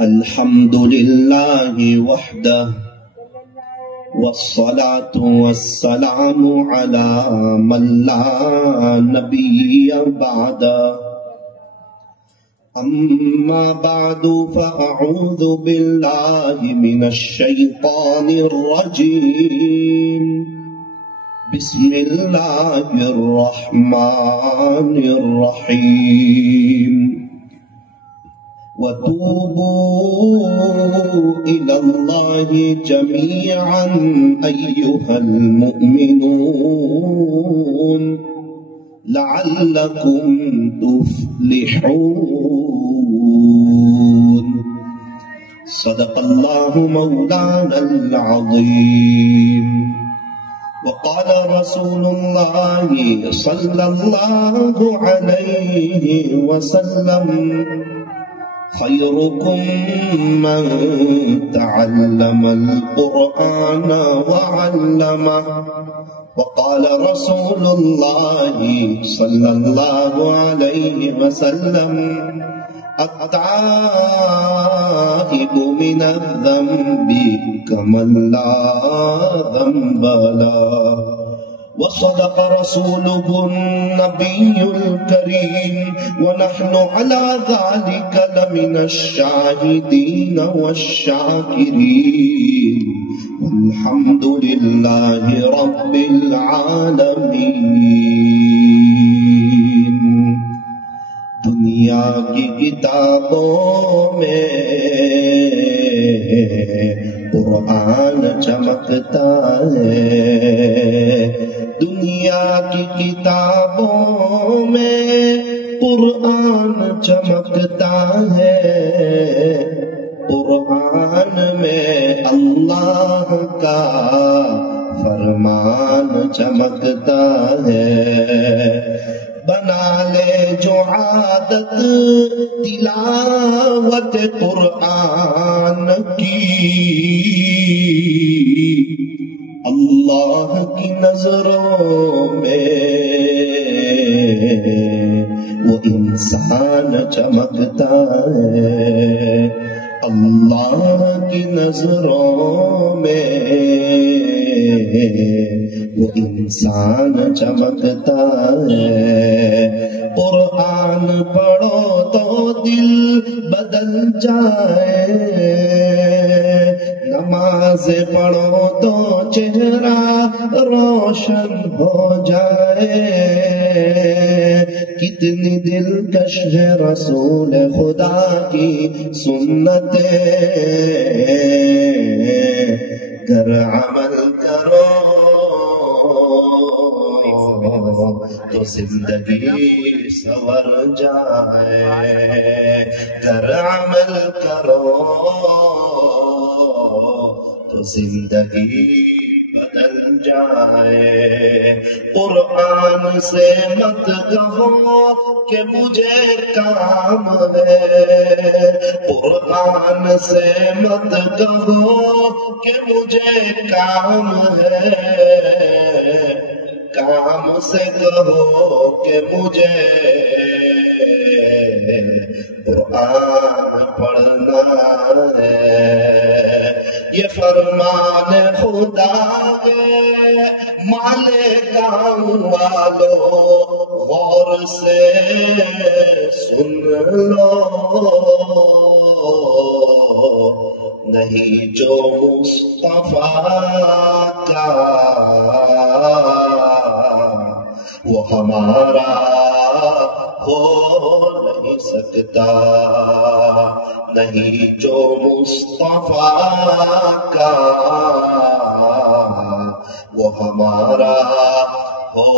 الحمد لله وحده والصلاة والسلام على من لا نبي بعده أما بعد فأعوذ بالله من الشيطان الرجيم بسم الله الرحمن الرحيم وتوبوا إلى الله جميعا أيها المؤمنون لعلكم تفلحون صدق الله مولانا العظيم وقال رسول الله صلى الله عليه وسلم خيركم من تعلم القرآن وعلمه وقال رسول الله صلى الله عليه وسلم التائب من الذنب كمن لا ذنب له وصدق رسوله النبي الكريم ونحن على ذلك لمن الشاهدين والشاكرين والحمد لله رب العالمين دنیا کی کتابوں میں قرآن چمکتا ہے دنیا کی کتابوں میں قرآن چمکتا ہے قرآن میں اللہ کا فرمان چمکتا ہے بنا لے جو عادت تلاوت قرآن کی اللہ کی نظروں میں وہ انسان چمکتا ہے اللہ کی نظروں میں وہ انسان چمکتا ہے قرآن پڑھو تو دل بدل جائے نماز پڑھو تو چہرہ روشن ہو جائے کتنی دلکش ہے رسول خدا کی سنتیں گر عمل کرو تو زندگی سنور جائے گر عمل کرو تو زندگی بدل جائے قرآن سے مت کہو کہ مجھے کام ہے قرآن سے مت کہو کہ مجھے کام ہے کام سے کہو کہ مجھے قرآن پڑھنا ہے یہ فرمان خدا ہے مالکان والو غور سے سن لو نہیں جو مصطفیٰ کا وہ ہمارا ہو نہیں سکتا نہیں جو مصطفیٰ کا وہ ہمارا ہو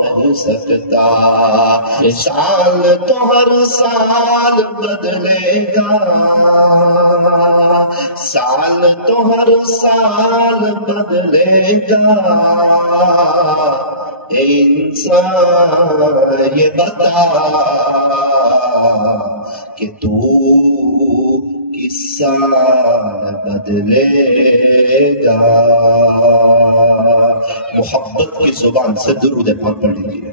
نہیں سکتا سال تو ہر سال بدلے گا سال تو ہر سال بدلے گا اے انسان یہ بتا کہ تو کس سال بدلے گا. محبت کی زبان سے درود پاک پڑھ لیجیے.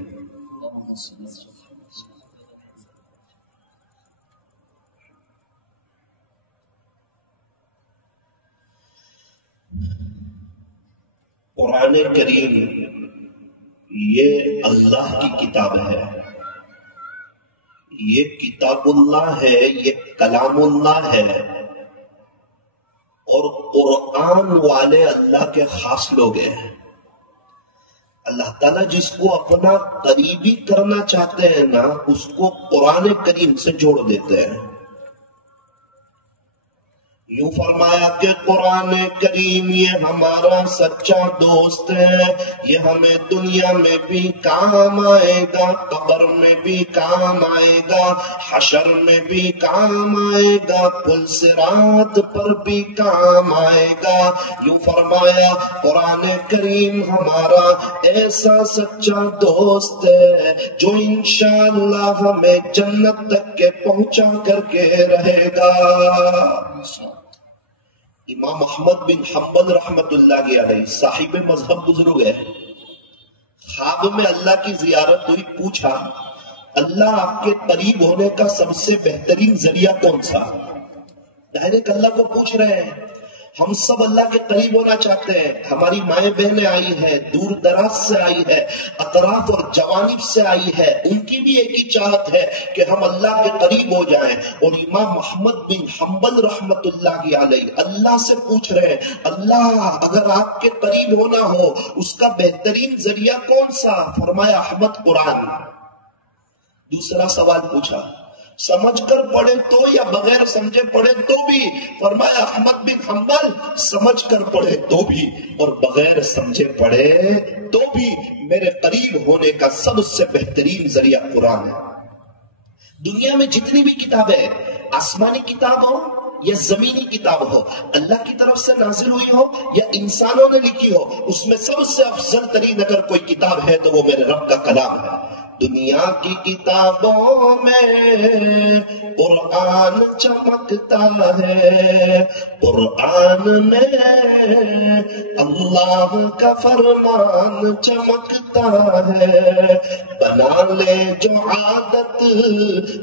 قرآن کریم یہ اللہ کی کتاب ہے، یہ کتاب اللہ ہے، یہ کلام اللہ ہے، اور قرآن والے اللہ کے خاص لوگ ہیں۔ اللہ تعالیٰ جس کو اپنا قریبی کرنا چاہتے ہیں نا، اس کو قرآن کریم سے جوڑ دیتے ہیں۔ یوں فرمایا کہ قرآن کریم یہ ہمارا سچا دوست ہے، یہ ہمیں دنیا میں بھی کام آئے گا، قبر میں بھی کام آئے گا، حشر میں بھی کام آئے گا، پل صراط پر بھی کام آئے گا۔ یوں فرمایا قرآن کریم ہمارا ایسا سچا دوست ہے جو انشاءاللہ ہمیں جنت تک کے پہنچا کر کے رہے گا۔ امام احمد بن حنبل رحمت اللہ علیہ صاحب مذہب بزرگ ہے، خواب میں اللہ کی زیارت ہوئی، پوچھا اللہ آپ کے قریب ہونے کا سب سے بہترین ذریعہ کون سا؟ ڈائریکٹ اللہ کو پوچھ رہے ہیں۔ ہم سب اللہ کے قریب ہونا چاہتے ہیں، ہماری مائیں بہنیں آئی ہے، دور دراز سے آئی ہے، اطراف اور جوانب سے آئی ہے، ان کی بھی ایک ہی چاہت ہے کہ ہم اللہ کے قریب ہو جائیں۔ اور امام احمد بن حنبل رحمت اللہ علیہ اللہ سے پوچھ رہے ہیں اللہ اگر آپ کے قریب ہونا ہو اس کا بہترین ذریعہ کون سا؟ فرمایا احمد قرآن۔ دوسرا سوال پوچھا سمجھ کر پڑھے تو یا بغیر سمجھے پڑھے تو بھی؟ فرمایا احمد بن حنبل سمجھ کر پڑھے تو بھی اور بغیر سمجھے پڑھے تو بھی میرے قریب ہونے کا سب سے بہترین ذریعہ قرآن ہے۔ دنیا میں جتنی بھی کتابیں آسمانی کتاب ہو یا زمینی کتاب ہو، اللہ کی طرف سے نازل ہوئی ہو یا انسانوں نے لکھی ہو، اس میں سب سے افضل ترین اگر کوئی کتاب ہے تو وہ میرے رب کا کلام ہے۔ دنیا کی کتابوں میں قرآن چمکتا ہے، قرآن میں اللہ کا فرمان چمکتا ہے۔ بنا لے جو عادت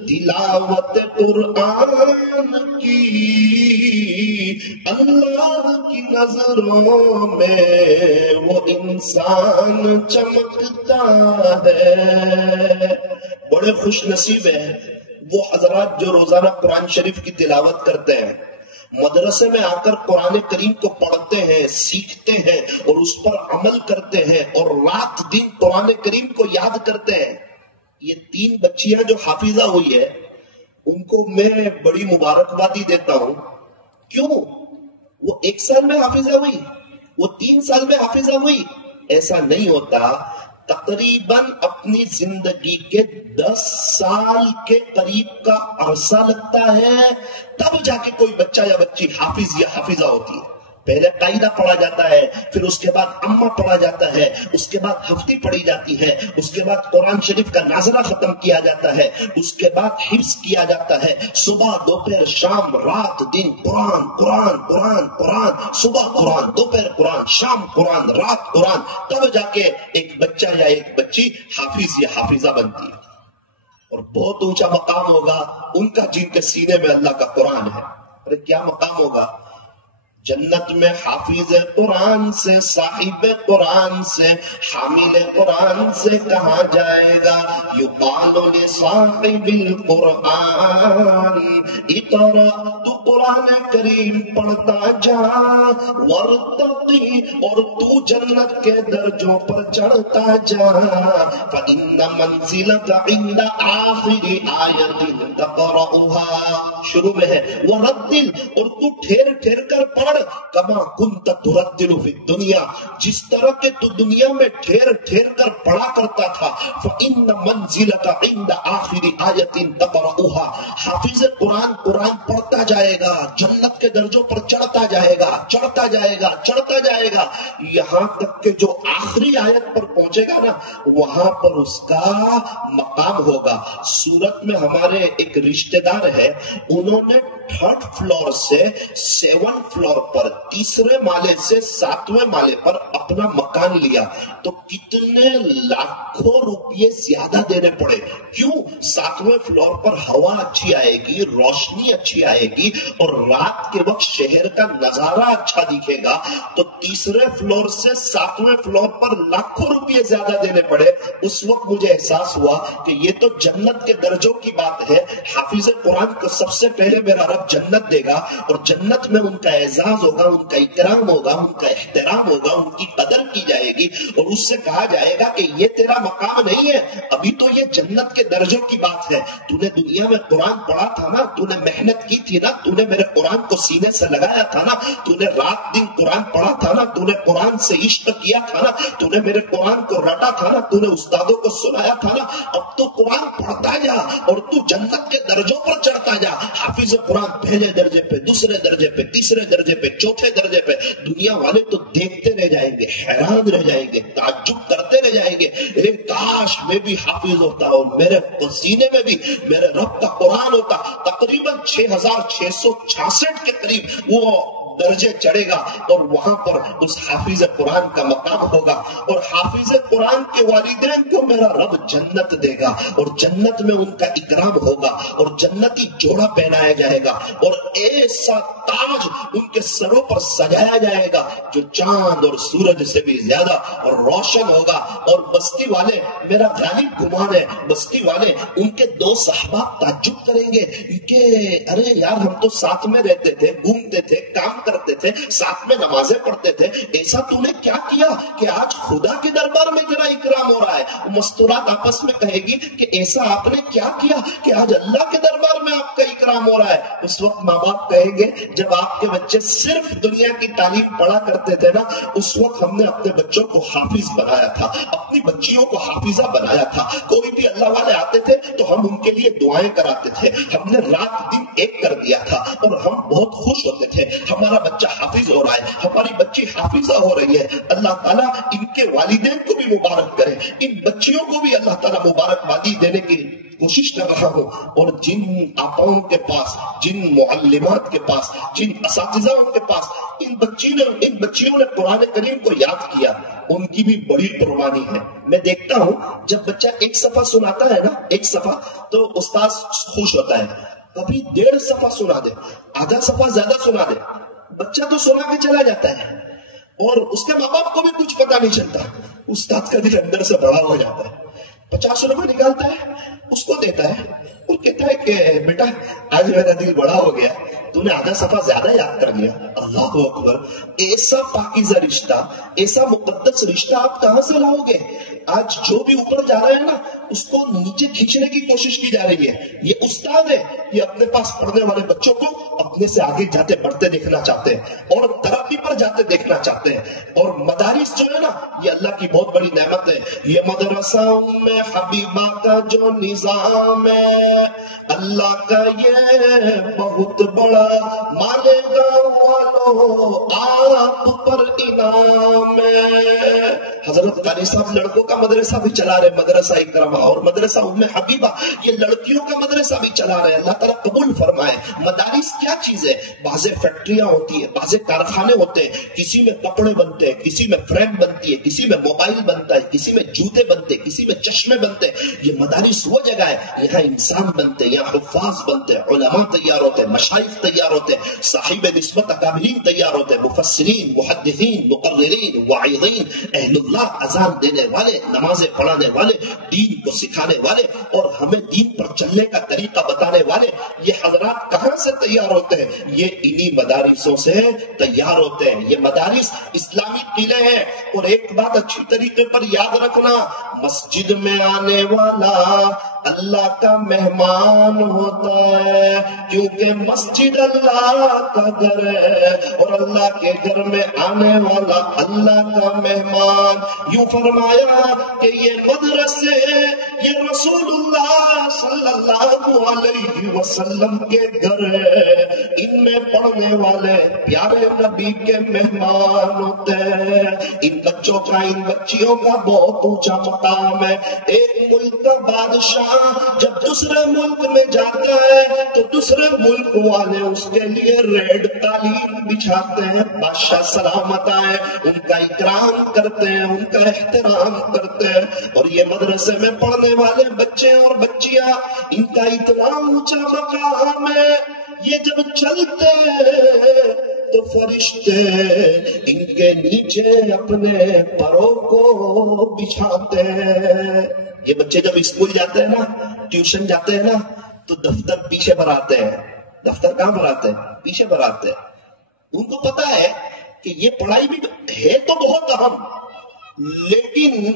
تلاوت قرآن کی، اللہ کی نظروں میں وہ انسان چمکتا ہے۔ بڑے خوش نصیب ہیں وہ حضرات جو روزانہ قرآن شریف کی تلاوت کرتے ہیں، مدرسے میں آ کر قرآن کریم کو پڑھتے ہیں، سیکھتے ہیں اور اس پر عمل کرتے ہیں اور رات دن قرآن کریم کو یاد کرتے ہیں۔ یہ 3 بچیاں جو حافظہ ہوئی ہے ان کو میں بڑی مبارکبادی دیتا ہوں۔ کیوں؟ وہ 1 سال میں حافظہ ہوئی، وہ 3 سال میں حافظہ ہوئی؟ ایسا نہیں ہوتا، تقریباً اپنی زندگی کے 10 سال کے قریب کا عرصہ لگتا ہے تب جا کے کوئی بچہ یا بچی حافظ یا حافظہ ہوتی ہے۔ پہلے قاعدہ پڑھا جاتا ہے، پھر اس کے بعد امہ پڑھا جاتا ہے، اس کے بعد ہفتی پڑھی جاتی ہے، اس کے بعد قرآن شریف کا نازلہ ختم کیا جاتا ہے، اس کے بعد حفظ کیا جاتا ہے، صبح دوپہر شام رات دن قرآن قرآن قرآن قرآن، صبح قرآن دوپہر قرآن شام قرآن رات قرآن، تب جا کے ایک بچہ یا ایک بچی حافظ یا حافظہ بنتی ہے۔ اور بہت اونچا مقام ہوگا ان کا جن کے سینے میں اللہ کا قرآن ہے۔ ارے کیا مقام ہوگا؟ جنت میں حافظ قرآن سے، صاحب قرآن سے، حامل قرآن سے کہا جائے گا یقال لصاحب القرآن اقرأ، تو قرآن کریم پڑھتا جا، ورتقی، اور تو جنت کے درجوں پر چڑھتا جا، فإن منزلك عند آخر آیت تقرأها، شروع میں ہے ورتل، اور تو ٹھہر ٹھہر کر پڑھ، کما کنت ترتل فی الدنیا، جس طرح کہ تو دنیا میں ٹھہر ٹھہر کر پڑھا کرتا تھا، فإن منزلك عند آخر آیت تقرأها، حافظ قرآن قرآن پڑھتا جائے گا، جنت کے درجوں پر چڑھتا جائے گا، چڑھتا جائے گا، چڑھتا جائے گا، یہاں تک کہ جو آخری آیت پر پہنچے گا نا وہاں پر اس کا مقام ہوگا۔ سورت میں ہمارے ایک رشتہ دار ہے، انہوں نے 3rd فلور سے 7th فلور پر، 3رے مالے سے 7ویں مالے پر اپنا مکان मकान लिया तो कितने लाखों रुपये ज्यादा देने पड़े। क्यों? 7वें फ्लोर पर हवा अच्छी आएगी, रोशनी अच्छी आएगी और रात के वक्त शहर का नजारा अच्छा दिखेगा, तो तीसरे फ्लोर से 7वें फ्लोर पर लाखों रुपये ज्यादा देने पड़े। उस वक्त मुझे एहसास हुआ कि ये तो जन्नत के दर्जों की बात है। हाफिज कुरान को सबसे पहले मेरा रब जन्नत देगा और जन्नत में उनका एजाज होगा, उनका इकराम होगा, उनका एहतराम होगा, उनकी कदर की जाएगी और उससे कहा जाएगा कि ये तेरा मकाम नहीं है, अभी तो ये जन्नत के दर्जों की बात है। तूने दुनिया में कुरान पढ़ा था ना, तूने मेहनत की थी ना, तूने मेरे कुरान को सीने से लगाया था ना, तूने रात दिन कुरान पढ़ा था ना, तूने कुरान से इश्क किया था ना, तूने मेरे कुरान को रटा था ना, तूने उस्तादों को सुनाया था ना, अब तो कुरान पढ़ता जा और तू जन्नत के दर्जों पर चढ़ता जा। हाफिज कुरान पहले दर्जे पे, दूसरे दर्जे पे, तीसरे दर्जे पे, चौथे दर्जे पे। दुनिया वाले तो देखते रह जाएंगे, हैरान रह जाएंगे, ताज्जुब करते रह जाएंगे, काश मैं भी हाफिज होता और मेरे सीने में भी मेरे रब का कुरान होता। तकरीबन 6666 के करीब वो दर्जे चढ़ेगा और वहां पर उस हाफिज कुरान का मकाम होगा और हाफिज कुरान के वालिदैन को मेरा रब जन्नत देगा और जन्नत में उनका इकराम होगा और जन्नती जोड़ा पहनाया जाएगा और ऐसा ताज उनके सरों पर सजाया जाएगा जो चांद और सूरज से भी ज्यादा और रोशन होगा। और बस्ती वाले, मेरा गालिब गुमान है, बस्ती वाले उनके 2 सहाबा ताज्जुब करेंगे कि अरे यार हम तो साथ में रहते थे, घूमते थे, काम करते थे, साथ में नमाजें पढ़ते थे, ऐसा तूने क्या किया कि आज खुदा के दरबार में तेरा इकराम हो रहा है। मुस्तुरात आपस में कहेगी कि ऐसा आपने क्या किया कि आज अल्लाह के दरबार में आपका इकराम हो रहा है। उस वक्त माँ बाप कहेंगे जब आपके बच्चे सिर्फ दुनिया की तालीम पढ़ा करते थे ना, उस वक्त हमने अपने बच्चों को हाफिज बनाया था, अपनी बच्चियों को हाफिजा बनाया था। कोई भी अल्लाह वाले आते थे तो हम उनके लिए दुआएं कराते थे, हमने रात दिन एक कर दिया था और हम बहुत खुश होते थे, हमारा बच्चा हाफिज हो रहा है, हमारी बच्ची हाफिजा हो रही है। अल्लाह ताला इनके वालिदैन को भी मुबारक करे, इन बच्चियों को भी अल्लाह ताला मुबारकबादी देने की कोशिश कर रहा हूं। और जिन आपाओं के पास, जिन मुअल्लिमात के पास, जिन असातिज़ाओं के पास इन बच्चियों ने कुरान करीम को याद किया, उनकी भी बड़ी कुर्बानी है। मैं देखता हूं जब बच्चा एक सफा सुनाता है ना, एक सफा, तो उस्ताद खुश होता है। कभी 1.5 सफा सुना दे, आधा सफा ज्यादा सुना दे, बच्चा तो सुना के चला जाता है और उसके माँ बाप को भी कुछ पता नहीं चलता। उस्ताद का दिल अंदर से बड़ा हो जाता है। 50 रुपए निकालता है, उसको देता है और कहता है कि बेटा आज मेरा दिल बड़ा हो गया, तूने आधा सफा ज्यादा याद कर लिया। अल्लाह अकबर। ऐसा पाकीज़ा रिश्ता, ऐसा मुकद्दस रिश्ता आप कहां से लाओगे? आज जो भी ऊपर जा रहा है ना, उसको नीचे खींचने की कोशिश की जा रही है। ये उस्ताद है, ये अपने पास पढ़ने वाले बच्चों को अपने से आगे जाते बढ़ते देखना चाहते हैं और तरक्की पर जाते देखना चाहते हैं। और मदारिस जो है ना, ये अल्लाह की बहुत बड़ी नेमत है। ये मदरसाओं में हबीबा का जो निजाम है, अल्लाह का ये बहुत बड़ा मालेगा वालों आप पर इनाम है। हजरत काली साहब लड़कों का मदरसा भी चला रहे, मदरसा इकरमा, और मदरसा उम्मे हबीबा ये लड़कियों का मदरसा भी चला रहे। अल्लाह ताला कबूल फरमाए। मदारिस क्या चीज है? बाज़े फैक्ट्रियां होती है, बाज़े कारखाने होते हैं, किसी में कपड़े बनते हैं, किसी में फ्रेम बनती है, किसी में मोबाइल बनता है, किसी में जूते बनते हैं, किसी में चश्मे बनते हैं। ये मदारिस वो जगह है, यहाँ इंसान बनते हैं, यहाँ हुफ़ाज़ बनते हैं, उलमा तैयार होते हैं, मशाइख तैयार होते हैं, साहिब निस्बत अकाबिरीन तैयार होते हैं, मुफस्सिरीन, मुहद्दिसीन, मुकर्रिरीन, वाइज़ीन, अहलुल्लाह, अज़ान देने वाले, नमाजें पढ़ाने वाले, दीन को सिखाने वाले और हमें दीन पर चलने का तरीका बताने वाले। ये हजरात कहां से तैयार होते हैं? ये इन्हीं मदारिसों से तैयार होते हैं। ये मदारिस इस्लामी किले हैं। और एक बात अच्छी तरीके पर याद रखना, मस्जिद में आने वाला अल्लाह का मेहमान होता है, क्योंकि मस्जिद अल्लाह का घर है और अल्लाह के घर में आने वाला अल्लाह का मेहमान। यूं फरमाया कि ये मदरसे, ये रसूलुल्लाह सल्लल्लाहु अलैहि वसल्लम के घर है, इनमें पढ़ने पढ़ने वाले प्यारे नबी के मेहमान होते हैं। इन बच्चों का, इन बच्चियों का बहुत ऊंचा मकाम है। एक मुल्क का बादशाह जब दूसरे मुल्क में जाता है तो दूसरे मुल्क वाले उसके लिए रेड कालीन बिछाते हैं, बादशाह सलामत आए, उनका इकराम करते हैं, उनका एहतराम करते हैं। और ये मदरसे में पढ़ने वाले बच्चे और बच्चियां, इनका इतना ऊंचा मकाम है, ये जब चलते हैं तो फरिश्ते इनके नीचे अपने परों को बिछाते हैं। ये बच्चे जब स्कूल जाते हैं ना, ट्यूशन जाते हैं ना, तो दफ्तर पीछे भराते हैं। दफ्तर कहां भराते हैं? पीछे भराते हैं। उनको पता है कि ये पढ़ाई भी है तो बहुत अहम, लेकिन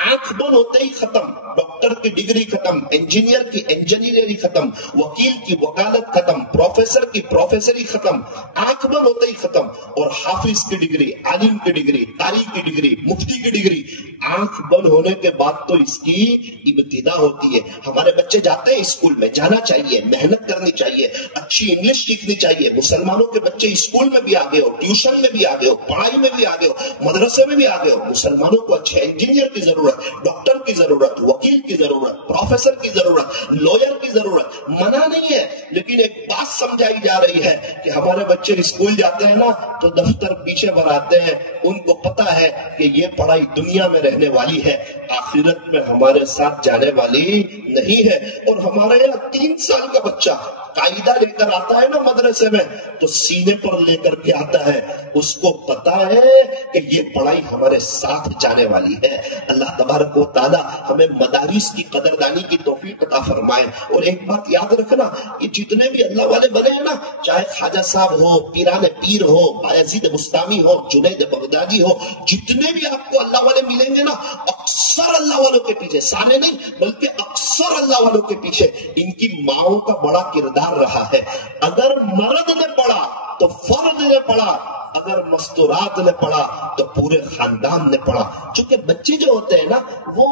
आंख बंद होते ही खत्म। डॉक्टर की डिग्री खत्म, इंजीनियर की इंजीनियरिंग खत्म, वकील की वकालत खत्म, प्रोफेसर की प्रोफेसरी खत्म, आंख बंद होते ही खत्म। और हाफिज की डिग्री, आलिम की डिग्री, कारी की डिग्री, मुफ्ती की डिग्री, आंख बंद होने के बाद तो इसकी इब्तिदा होती है। हमारे बच्चे जाते हैं स्कूल में, जाना चाहिए, मेहनत करनी चाहिए, अच्छी इंग्लिश सीखनी चाहिए। मुसलमानों के बच्चे स्कूल में भी आगे हो, ट्यूशन में भी आगे हो, पढ़ाई में भी आगे हो, मदरसे में भी आगे हो। मुसलमानों को अच्छे इंजीनियर की जरूरत, डॉक्टर की जरूरत, वकील की जरूरत, प्रोफेसर की जरूरत, लॉयर की जरूरत। मना नहीं है, लेकिन एक बात समझाई जा रही है कि हमारे बच्चे स्कूल जाते हैं ना तो दफ्तर पीछे भराते हैं। उनको पता है कि ये पढ़ाई दुनिया में रहने वाली है, आखिरत में हमारे साथ जाने वाली नहीं है। और हमारे यहाँ 3 साल का बच्चा कायदा लेकर आता है ना मदरसे में, तो सीने पर लेकर के आता है। उसको पता है कि ये पढ़ाई हमारे साथ जाने वाली है। अल्लाह तबारक व तआला हमें मदारिस की कदरदानी की तौफीक अता फरमाए। और एक बात याद रखना, ये जितने भी अल्लाह वाले बने हैं ना, चाहे ख्वाजा साहब हो, पीराने पीर हो, बायजीद बुस्तामी हो, जुनैद बगदादी हो, जितने भी आपको अल्लाह वाले मिलेंगे ना, अक्सर अल्लाह वालों के पीछे, सारे नहीं बल्कि अक्सर अल्लाह वालों के पीछे इनकी माओं का बड़ा किरदार रहा है। अगर मर्द ने पढ़ा तो फर्द ने पढ़ा, अगर मस्तूरात ने पढ़ा तो पूरे खानदान ने पढ़ा। क्योंकि बच्चे जो होते हैं ना, वो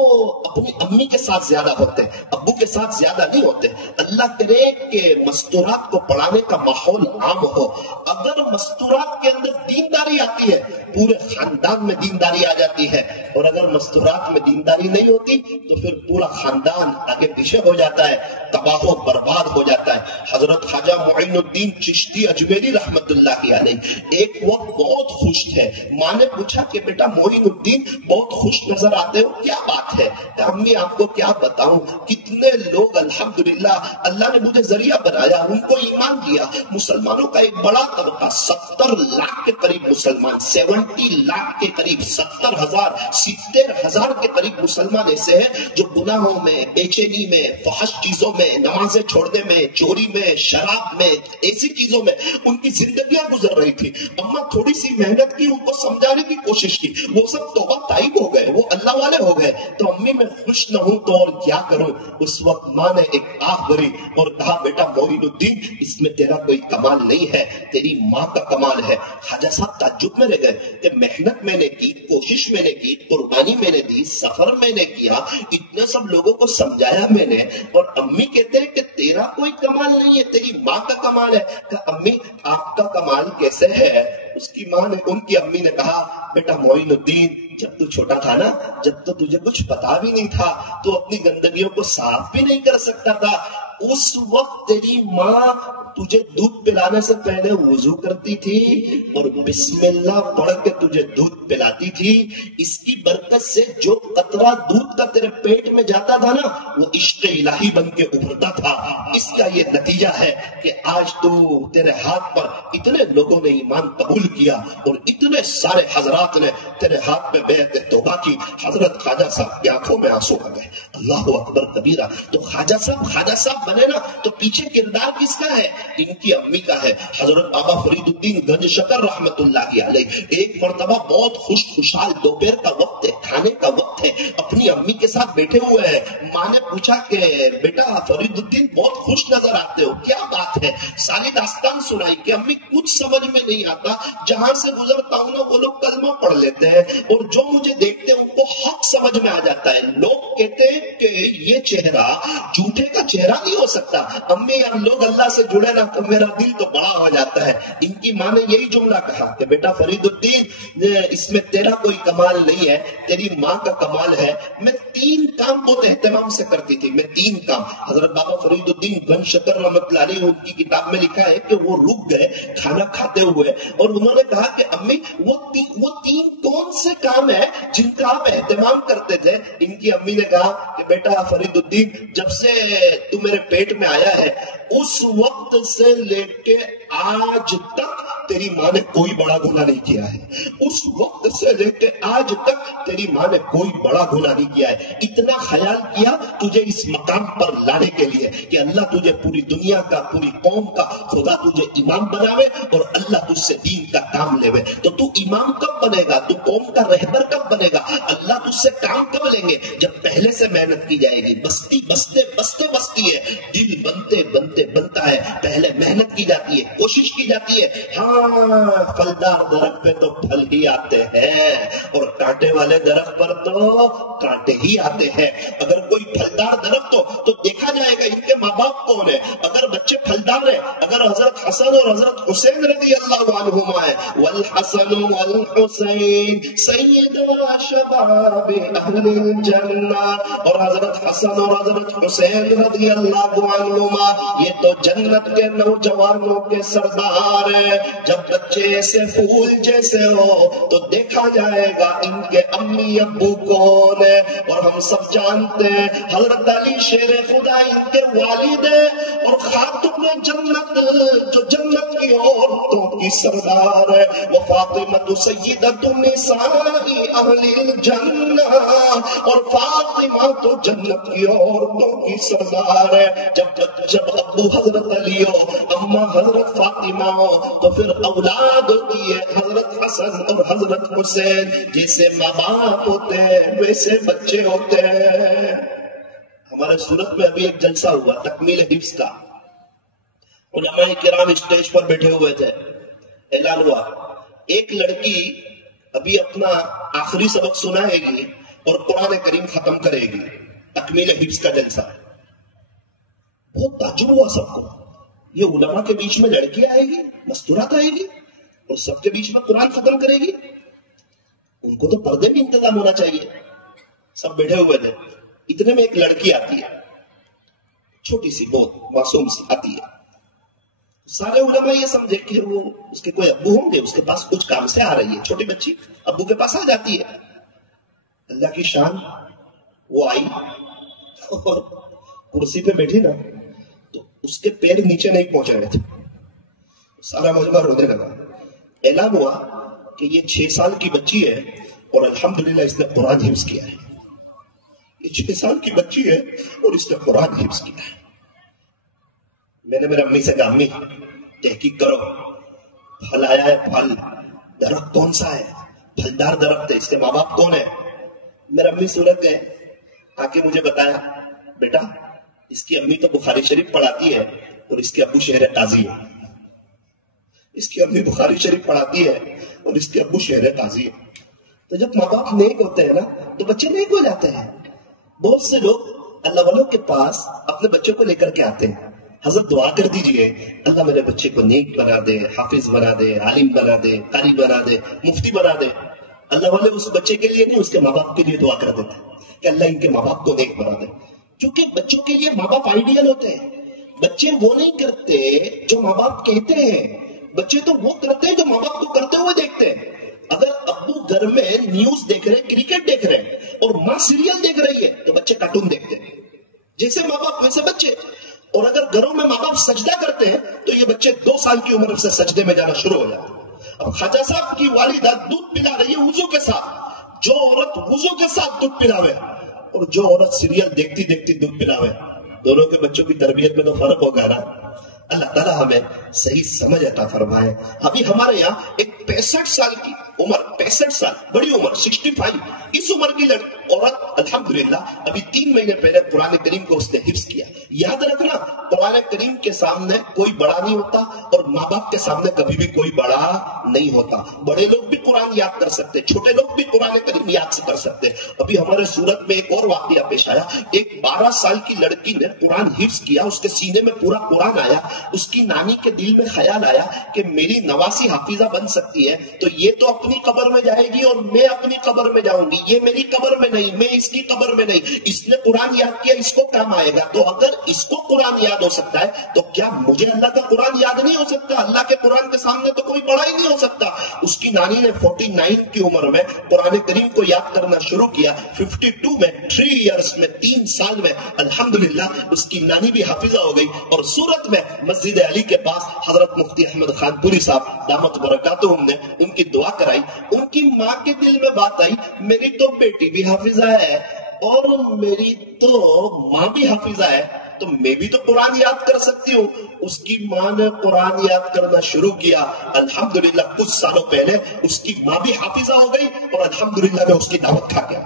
अपनी अम्मी के साथ ज्यादा होते हैं, अब्बू के साथ ज्यादा नहीं होते। अल्लाह करे कि मस्तूरात को पढ़ाने का माहौल आम हो। अगर मस्तूरात के अंदर दीनदारी आती है, पूरे खानदान में दीनदारी आ जाती है। और अगर मस्तूरात में दीनदारी नहीं होती तो फिर पूरा खानदान आगे पीछे हो जाता है, तबाह बर्बाद हो जाता है। हजरत ख्वाजा मुइनुद्दीन चिश्ती अजमेरी रहमतुल्लाह अलैह एक वक्त बहुत खुश थे। माँ ने पूछा कि बेटा मोइनुद्दीन बहुत खुश नजर आते हो, क्या बात है? अम्मी आपको क्या बताऊं, कितने लोग अल्हम्दुलिल्लाह अल्लाह ने मुझे जरिया बनाया, उनको ईमान दिया। मुसलमानों का एक बड़ा तबका 70 लाख के करीब मुसलमान, 70 लाख के करीब, 70,000 के करीब मुसलमान ऐसे हैं जो गुनाहों में, बेचैनी में, फहश चीजों में, नमाजें छोड़ने में, चोरी में, शराब में, ऐसी चीजों में उनकी जिंदगियां गुजर रही थी। अम्मा थोड़ी सी मेहनत की, उनको समझाने की कोशिश की, वो सब तौबा ताइब हो गए, वो अल्लाह वाले हो गए। तो अम्मी मैं खुश न हूं तो और क्या करूं? उस वक्त माँ ने एक आह भरी और कहा बेटा मोइनुद्दीन, इसमें तेरा कोई कमाल नहीं है, तेरी माँ का कमाल है। ख्वाजा साहब ताज्जुब में रह गए कि मेहनत मैंने की, कोशिश मैंने की, कुर्बानी मैंने दी, सफर मैंने किया, इतने सब लोगों को समझाया मैंने, और अम्मी कहते हैं कि तेरा कोई कमाल नहीं है, तेरी माँ का कमाल है। कहा अम्मी आपका कमाल कैसे है? उसकी माँ ने, उनकी अम्मी ने कहा बेटा मोइनुद्दीन, जब तू छोटा था ना, जब तो तुझे कुछ पता भी नहीं था, तो अपनी गंदगियों को साफ भी नहीं कर सकता था, उस वक्त तेरी माँ तुझे दूध पिलाने से पहले वुजू करती थी और बिस्मिल्लाह पढ़ के तुझे दूध पिलाती थी। इसकी बरकत से जो कतरा दूध का तेरे पेट में जाता था ना, वो इश्क इलाही बन के उभरता था। इसका ये नतीजा है कि आज तू, तेरे हाथ पर इतने लोगों ने ईमान कबूल किया और इतने सारे हजरात ने तेरे हाथ पे बैत तौबा की। हजरत ख्वाजा साहब की आंखों में आंसू आ गए। अल्लाह अकबर कबीरा। तो ख्वाजा साहब बने ना, तो पीछे किरदार किसका है? इनकी अम्मी का है। हजरत बाबा फरीदुद्दीन गंज शकर रहमतुल्लाह अलैह एक मर्तबा बहुत खुशहाल दोपहर का वक्त है, खाने का वक्त है, अपनी अम्मी के साथ बैठे हुए हैं। माँ ने पूछा कि बेटा फरीदुद्दीन बहुत खुश नजर आते हो, क्या बात है? सारी दास्तान सुनाई कि अम्मी कुछ समझ में नहीं आता, जहां से गुजरता हूं ना वो लोग कलमा पढ़ लेते हैं और जो मुझे देखते हैं उनको हक समझ में आ जाता है। लोग कहते हैं कि ये चेहरा झूठे का चेहरा नहीं نہیں ہو سکتا. امی اب لوگ اللہ سے جڑے نا تو میرا دل تو بڑا ہو جاتا ہے. ان کی ماں نے یہی جملہ کہا کہ بیٹا فرید الدین اس میں تیرا کوئی کمال نہیں ہے, تیری ماں کا کمال ہے. میں 3 کام بہت اہتمام سے کرتی تھی, میں 3 کام. حضرت بابا فرید الدین گن شکر رحمۃ اللہ علیہ ان کی کتاب میں لکھا ہے کہ وہ رک گئے کھانا کھاتے ہوئے اور انہوں نے کہا کہ امی وہ 3 کون سے کام ہیں جن کا آپ اہتمام کرتے تھے. ان کی امی نے کہا کہ بیٹا فرید الدین, جب سے تو میرے پیٹ میں آیا ہے اس وقت سے لے کے آج تک تیری ماں نے کوئی بڑا گناہ نہیں کیا ہے. اس وقت سے لے کے آج تک تیری ماں نے کوئی بڑا گناہ نہیں کیا ہے. اتنا خیال کیا تجھے اس مقام پر لانے کے لیے کہ اللہ تجھے پوری دنیا کا, پوری قوم کا خدا تجھے امام بناوے اور اللہ تجھ سے دین کا کام لے. تو امام کب بنے گا, تو قوم کا رہبر کب بنے گا, اللہ تجھ سے کام کب لیں گے؟ جب پہلے سے محنت کی جائے گی. بستی بستی ہے, دل بنتے بنتا ہے. پہلے محنت کی جاتی ہے, کوشش کی جاتی ہے. ہاں پھلدار درخت پہ تو پھل ہی آتے ہیں اور کانٹے والے درخت پر تو کانٹے ہی آتے ہیں. اگر کوئی پھلدار درخت ہو تو دیکھا جائے گا ان کے ماں باپ کون ہے. اگر بچے پھلدار ہیں, اگر حضرت حسن اور حضرت حسین رضی اللہ عنہما ہے, والحسن والحسین سیدا شباب اہل الجنہ, اور حضرت حسن اور حضرت حسین رضی اللہ عنہما یہ تو جنت کے نوجوانوں کے سردار ہیں. جب بچے ایسے پھول جیسے ہو تو دیکھا جائے گا ان کے امی ابو کون ہے. اور ہم سب جانتے ہیں حضرت علی شیر خدا ان کے والد ہیں, اور خاتون جنت جو جنت کی عورتوں کی سردار ہے وہ فاطمہ سیدۃ النساء اہل الجنہ, اور فاطمہ تو جنت کی عورتوں کی سردار ہے. جب ابو حضرت علی ہو, اماں حضرت فاطمہ ہو, تو پھر اولاد ہوتی ہے حضرت حسن اور حضرت حسین. جیسے ماں باپ ہوتے ہیں ویسے بچے ہوتے ہیں. ہمارے صورت میں ابھی ایک جلسہ ہوا تکمیل حفظ کا. علماء کرام اسٹیج پر بیٹھے ہوئے تھے. اعلان ہوا ایک لڑکی ابھی اپنا آخری سبق سنائے گی اور قرآن کریم ختم کرے گی. تکمیل حفظ کا جلسہ. بہت تعجب ہوا سب کو, یہ علماء کے بیچ میں لڑکی آئے گی, مستورات آئے گی اور سب کے بیچ میں قرآن ختم کرے گی. ان کو تو پردے بھی انتظام ہونا چاہیے. سب بیٹھے ہوئے تھے. اتنے میں ایک لڑکی آتی ہے, چھوٹی سی, بہت معصوم سی آتی ہے. سارے علماء یہ سمجھے کہ وہ اس کے کوئی ابو ہوں گے, اس کے پاس کچھ کام سے آ رہی ہے. چھوٹی بچی ابو کے پاس آ جاتی ہے. اللہ کی شان, وہ آئی اور کرسی پہ بیٹھی نا تو اس کے پیر نیچے نہیں پہنچ رہے تھے. سارا مجمع رونے لگا. اعلان ہوا کہ یہ 6 سال کی بچی ہے اور الحمدللہ اس نے قرآن حفظ کیا ہے. یہ 6 سال کی بچی ہے اور اس نے قرآن حفظ کیا ہے. میں نے میرے امی سے کہا امی تحقیق کرو, پھل آیا ہے, پھل درخت کون سا ہے, پھلدار درخت ہے, اس کے ماں باپ کون ہے. میرے امی سورت گئے, آ کے مجھے بتایا بیٹا اس کی امی تو بخاری شریف پڑھاتی ہے اور اس کے ابو شہر قاضی ہے. اس کی امی بخاری شریف پڑھاتی ہے اور اس کے ابو شہر قاضی ہے. تو جب ماں باپ نیک ہوتے ہیں نا تو بچے نیک ہو جاتے ہیں. بہت سے لوگ اللہ والوں کے پاس اپنے بچوں کو لے کر کے آتے ہیں, حضرت دعا کر دیجئے اللہ میرے بچے کو نیک بنا دے, حافظ بنا دے, عالم بنا دے, قاری بنا دے, مفتی بنا دے. اللہ والے اس بچے کے لیے نہیں, اس کے ماں باپ کے لیے دعا کر دیتے ہیں کہ اللہ ان کے ماں باپ کو نیک بنا دے. کیونکہ بچوں کے لیے ماں باپ آئیڈیل ہوتے ہیں. بچے وہ نہیں کرتے جو ماں باپ کہتے ہیں, بچے تو وہ کرتے ہیں جو ماں باپ کو کرتے ہوئے دیکھتے ہیں. اگر ابو گھر میں نیوز دیکھ رہے, کرکٹ دیکھ رہے اور ماں سیریل دیکھ رہی ہے تو بچے کارٹون دیکھتے ہیں. جیسے ماں باپ ویسے بچے. اور اگر گھروں میں ماں باپ سجدہ کرتے ہیں تو یہ بچے 2 سال کی عمر سے سجدے میں جانا شروع ہو جاتے ہیں. اب خواجہ صاحب کی والدہ دودھ پلا رہی ہے وضو کے ساتھ, جو عورت وضو کے ساتھ دودھ پلاوے اور جو عورت سیریل دیکھتی دیکھتی دودھ پلاوے, دونوں کے بچوں کی تربیت میں تو فرق ہوگا نا. اللہ تعالیٰ ہمیں صحیح سمجھ عطا فرمائے. ابھی ہمارے یہاں ایک 65 سال کی उम्र 65 साल, बड़ी उम्र 65, इस उम्र की औरत अल्हम्दुलिल्लाह अभी 3 महीने पहले कुरान करीम को उसने हिफ्ज किया। याद रखना, कुरान करीम के सामने कोई बड़ा नहीं होता और माँ बाप के सामने कभी भी कोई बड़ा नहीं होता। बड़े लोग भी कुरान याद कर सकते, छोटे लोग भी कुरान करीम याद कर सकते। अभी हमारे सूरत में एक और वाकया पेश आया, एक 12 साल की लड़की ने कुरान हिफ्ज किया, उसके सीने में पूरा कुरान आया। उसकी नानी के दिल में ख्याल आया कि मेरी नवासी हाफिजा बन सकती है, तो ये तो अपनी कब्र में जाएगी और मैं अपनी कब्र में जाऊंगी, ये मेरी कब्र में नहीं, मैं इसकी कब्र में नहीं। इसने कुरान याद किया, इसको काम आएगा। तो अगर इसको कुरान याद हो सकता है तो क्या मुझे अल्लाह का कुरान याद नहीं हो सकता? अल्लाह के कुरान के सामने तो कोई बड़ा ही नहीं हो सकता। उसकी नानी ने 49 की उम्र में कुरान करीम को याद करना शुरू किया। 52 में 3 इयर्स में 3 साल में अल्हम्दुलिल्लाह उसकी नानी भी हाफिजा हो गई। और सूरत में मस्जिद अली के पास हजरत मुफ्ती अहमद खानपुरी साहब दामत बरकातुहुम ने उनकी दुआ कराई। उनकी माँ के दिल में बात आई, मेरी तो बेटी भी हाफिजा है और मेरी तो माँ भी हाफिजा है, तो मैं भी तो कुरान याद कर सकती हूँ। उसकी माँ ने कुरान याद करना शुरू किया। अल्हम्दुलिल्लाह कुछ सालों पहले उसकी माँ भी हाफिजा हो गई और अल्हम्दुलिल्लाह मैं उसकी दावत खा गया।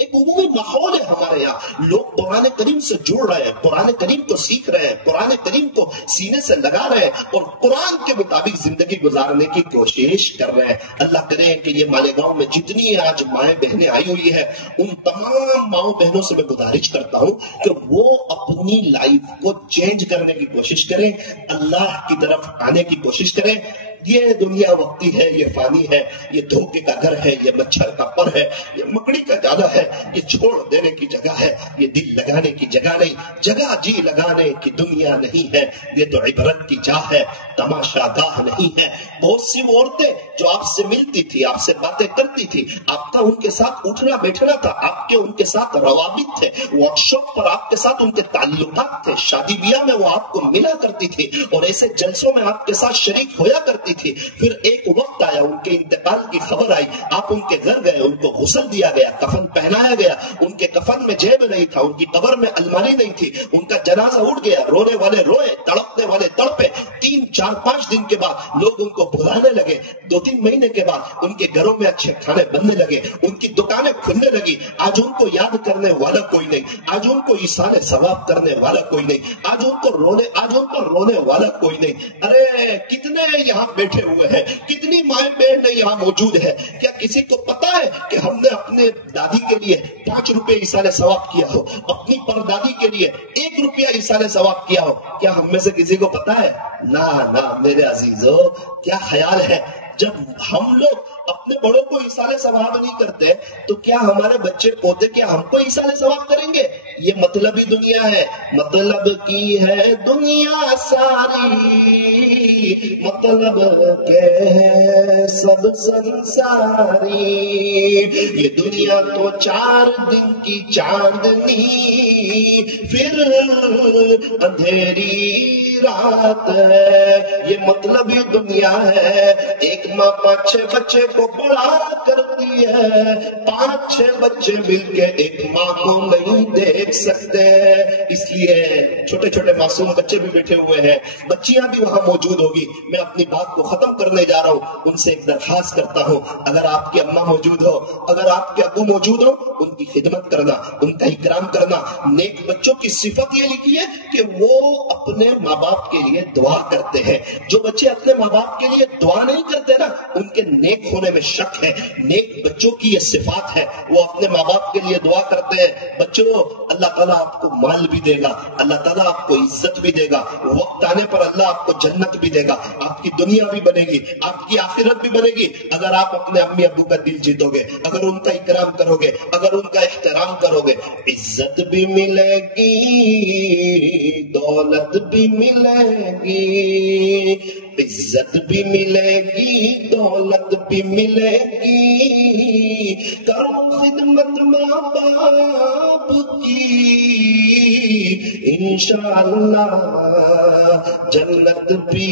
एक उमूमी माहौल है हमारे यहाँ, लोग कुरान करीम से जुड़ रहे हैं, कुरान करीम को सीख रहे हैं, कुरान करीम को सीने से लगा रहे हैं और कुरान के मुताबिक जिंदगी गुजारने की कोशिश कर रहे हैं। अल्लाह करे कि ये मालेगांव में जितनी आज माएं बहनें आई हुई है, उन तमाम माओ बहनों से मैं गुजारिश करता हूँ कि वो अपनी लाइफ को चेंज करने की कोशिश करें, अल्लाह की तरफ आने की कोशिश करें। ये दुनिया वक्ती है, ये फानी है, ये धोखे का घर है, ये मच्छर का पर है, ये मकड़ी का जाला है, ये छोड़ देने की जगह है, ये दिल लगाने की जगह नहीं, जगह जी लगाने की दुनिया नहीं है। ये तो इबरत की चाह है, तमाशागाह नहीं है। बहुत सी औरतें जो आपसे मिलती थी, आपसे बातें करती थी, आपका उनके साथ उठना बैठना था, आपके उनके साथ रवाबित थे, व्हाट्सएप पर आपके साथ उनके ताल्लुकात थे, शादी ब्याह में वो आपको मिला करती थी और ऐसे जलसों में आपके साथ शरीक होया करती थी। फिर एक वक्त आया, उनके इंतकाल की खबर आई, आप उनके घर गए, उनको गुस्ल दिया गया, कफन पहनाया गया, उनके कफन में जेब नहीं था, उनकी कब्र में अलमारी नहीं थी, उनका जनाजा उठ गया, रोने वाले रोए, तड़पने वाले तड़पे। 3, 4, 5 दिन के बाद लोग उनको भुलाने लगे। 2-3 महीने के बाद उनके घरों में अच्छे खाने बनने लगे, उनकी दुकानें खुलने लगी। आज उनको याद करने वाला कोई नहीं, आज उनको इसाले सवाब करने वाला कोई नहीं, आज उनको रोने वाला कोई नहीं। अरे कितने यहाँ बैठे हुए हैं, कितनी माए बहन यहाँ मौजूद है, क्या किसी को पता है कि हमने अपने दादी के लिए 5 रुपए इसाले सवाब किया हो, अपनी परदादी के लिए 1 रुपया इसाले सवाब किया हो? क्या हम में से किसी को पता है? ना ना मेरे अजीजों, क्या ख्याल है, जब हम लोग अपने बड़ों को इसाले सवाब नहीं करते तो क्या हमारे बच्चे पोते क्या हमको इसाले सवाब करेंगे? ये मतलब ही दुनिया है, मतलब की है दुनिया सारी, मतलब के है सब संसारी। ये दुनिया तो 4 दिन की चांदनी, फिर अंधेरी रात है। ये मतलब ही दुनिया है। एक माँ 5-6 बच्चे को बड़ा करती है, 5-6 बच्चे मिलके एक माँ को नहीं देख सकते। इसलिए छोटे छोटे मासूम बच्चे भी बैठे हुए हैं, बच्चियां भी वहां मौजूद होगी। मैं अपनी बात को खत्म करने जा रहा हूँ, उनसे एक दरखास्त करता हूँ, अगर आपकी अम्मा मौजूद हो, अगर आपके अबू मौजूद हो, उनकी खिदमत करना, उनका इकराम करना। नेक बच्चों की सिफत ये लिखी है कि वो अपने माँ बाप के लिए दुआ करते हैं। जो बच्चे अपने माँ बाप के लिए दुआ नहीं करते ना, उनके नेक होने में शक है। नेक बच्चों की ये सिफात है, वो अपने माँ बाप के लिए दुआ करते हैं। बच्चों, अल्लाह ताला आपको माल भी देगा, अल्लाह ताला आपको इज्जत भी देगा, वक्त आने पर अल्लाह आपको जन्नत भी देगा, आपकी दुनिया भी बनेगी, आपकी आखिरत भी बनेगी। अगर आप अपने अम्मी अब्बू का दिल जीतोगे, अगर उनका इकराम करोगे, अगर उनका एहतराम करोगे, इज्जत भी मिलेगी, दौलत भी मिलेगी, इज्जत भी मिलेगी, दौलत भी मिलेगी। करो खिदमत माँ बाप की, इंशाअल्लाह जन्नत भी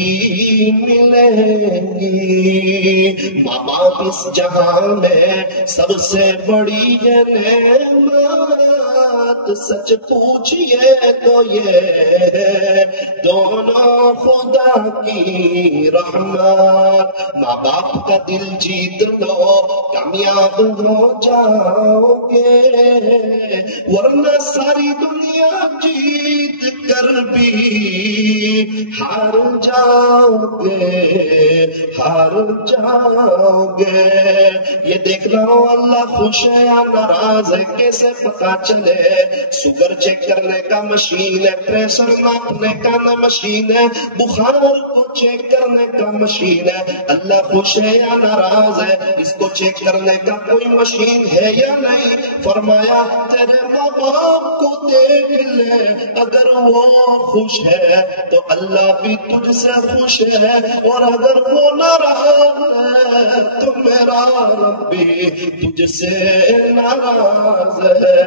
मिलेगी। माँ बाप इस जहां में सबसे बड़ी है नेमत, सच पूछिए तो ये دونوں خدا کی رحمت. ماں باپ کا دل جیت لو کامیاب ہو جاؤ گے، ورنہ ساری دنیا جیت کر بھی ہار جاؤ گے، ہار جاؤ گے. یہ دیکھ لو اللہ خوش ہے یا ناراض ہے کیسے پتا چلے؟ شوگر چیک کرنے کا مشین ہے، پریشر ناپنے کا نہ مشین ہے، بخار کو چیک کرنے کا مشین ہے. اللہ خوش ہے یا ناراض ہے اس کو چیک کرنے کا کوئی مشین ہے یا نہیں؟ فرمایا تیرے ماں باپ کو دیکھ لے، اگر وہ خوش ہے تو اللہ بھی تجھ سے خوش ہے، اور اگر وہ ناراض ہے تو میرا رب بھی تجھ سے ناراض ہے.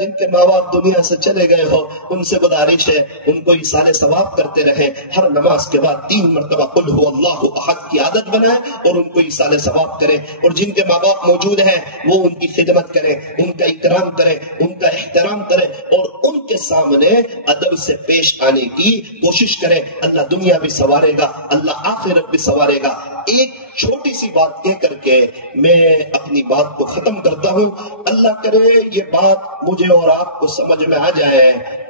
جن کے ماں باپ دنیا سے چلے گئے ہو ان سے گزارش ہے ان کو ایصال ثواب کرتے رہیں، ہر نماز کے بعد 3 مرتبہ قل هو اللہ احد کی عادت بنائیں اور ان کو ایصال ثواب کریں. اور جن کے ماں باپ موجود ہیں وہ ان کی خدمت کریں، ان کا اکرام کریں، ان کا احترام کریں اور ان کے سامنے ادب سے پیش آنے کی کوشش کریں. اللہ دنیا بھی سنوارے گا، اللہ آخرت بھی سنوارے گا. ایک چھوٹی سی بات کہہ کر کے میں اپنی بات کو ختم کرتا ہوں. اللہ کرے یہ بات مجھے اور آپ کو سمجھ میں آ جائے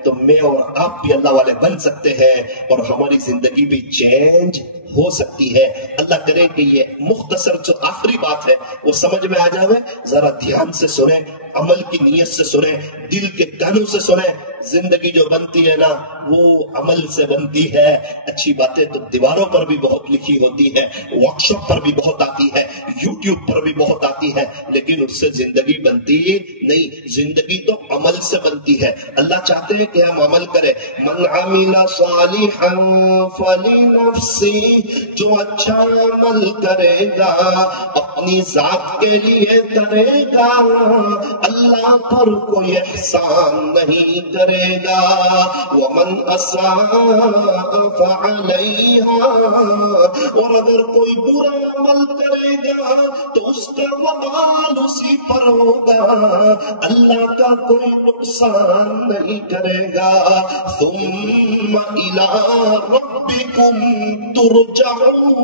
تو میں اور آپ بھی اللہ والے بن سکتے ہیں اور ہماری زندگی بھی چینج ہو سکتی ہے. اللہ کرے کہ یہ مختصر جو آخری بات ہے وہ سمجھ میں آ جائے. ذرا دھیان سے سنیں، عمل کی نیت سے سنیں، دل کے کانوں سے سنیں. زندگی جو بنتی ہے نا وہ عمل سے بنتی ہے. اچھی باتیں تو دیواروں پر بھی بہت لکھی ہوتی ہے، ورک شاپ پر بھی بہت آتی ہے، یوٹیوب پر بھی بہت آتی ہے، لیکن اس سے زندگی بنتی نہیں. زندگی تو عمل سے بنتی ہے. اللہ چاہتے ہیں کہ ہم عمل کریں. من عمل صالحا فلنفسہ، جو اچھا عمل کرے گا اپنی ذات کے لیے کرے گا، اللہ پر کوئی احسان نہیں کرے گا. ومن اساء فعلیہا، اور اگر کوئی برا عمل کرے گا تو اس کا وبال اسی پر ہوگا، اللہ کا کوئی نقصان نہیں کرے گا. ثم الی ربکم ترجعون.